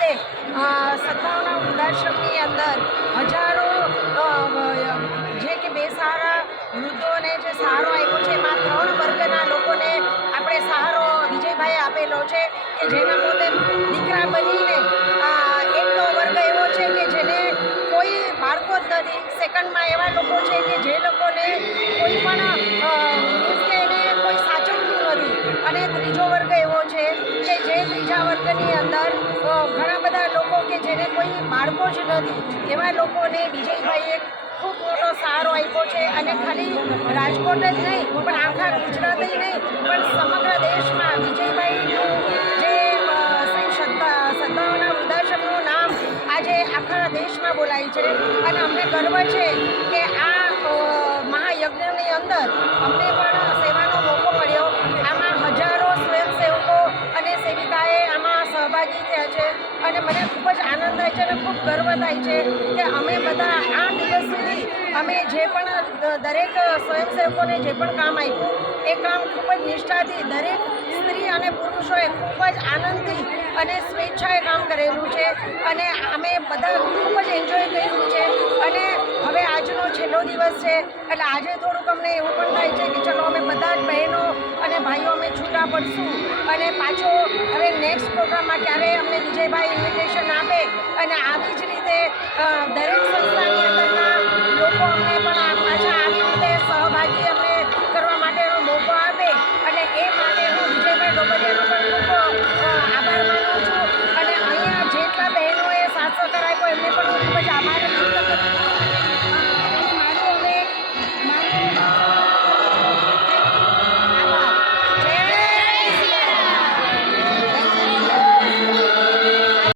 આજે અ, સત્તાવના વૃદ્ધાશ્રમની અંદર હજારો જે કે બેસહારા વૃદ્ધોને જે સહારો આપ્યો છે એમાં ત્રણ વર્ગના લોકોને આપણે સહારો વિજયભાઈ આપેલો છે કે જેના પોતે દીકરા બનીને એકનો વર્ગ એવો છે કે જેને કોઈ બાળકો જ નથી. સેકન્ડમાં એવા લોકો છે કે જે લોકોને કોઈ પણ એને કોઈ સાચવતું નથી. અને ત્રીજો વર્ગ એવો છે કે જે ત્રીજા વર્ગની અંદર ઘણા બધા લોકો કે જેને કોઈ બાળકો જ નથી. એવા લોકોને વિજયભાઈએ ખૂબ મોટો સહારો આપ્યો છે અને ખાલી રાજકોટ જ નહીં, પણ આખા ગુજરાત નહીં, પણ સમગ્ર દેશમાં વિજયભાઈનું જે શ્રી સદ્ભા સદ્ભાવના વૃદ્ધાશ્રમનું નામ આજે આખા દેશમાં બોલાય છે. અને અમને ગર્વ છે કે આ મહાયજ્ઞની અંદર અમને અને મને ખૂબ જ આનંદ થાય છે અને ખૂબ ગર્વ થાય છે કે અમે બધા આ દિવસ સુધી અમે જે પણ દરેક સ્વયંસેવકોને જે પણ કામ આપ્યું, એ કામ ખૂબ જ નિષ્ઠાથી દરેક સ્ત્રી અને પુરુષોએ ખૂબ જ આનંદથી અને સ્વેચ્છાએ કામ કરેલું છે અને અમે બધા ખૂબ જ એન્જોય કર્યું છે. અને હવે આજનો છેલ્લો દિવસ છે, એટલે આજે થોડુંક અમને એવું પણ થાય છે કે ચલો અમે બધા જ બહેનો અને ભાઈઓ અમે છૂટા પડશું અને પાછો હવે નેક્સ્ટ અમને વિજયભાઈ ઇન્વિટેશન આપે અને આવી જ રીતે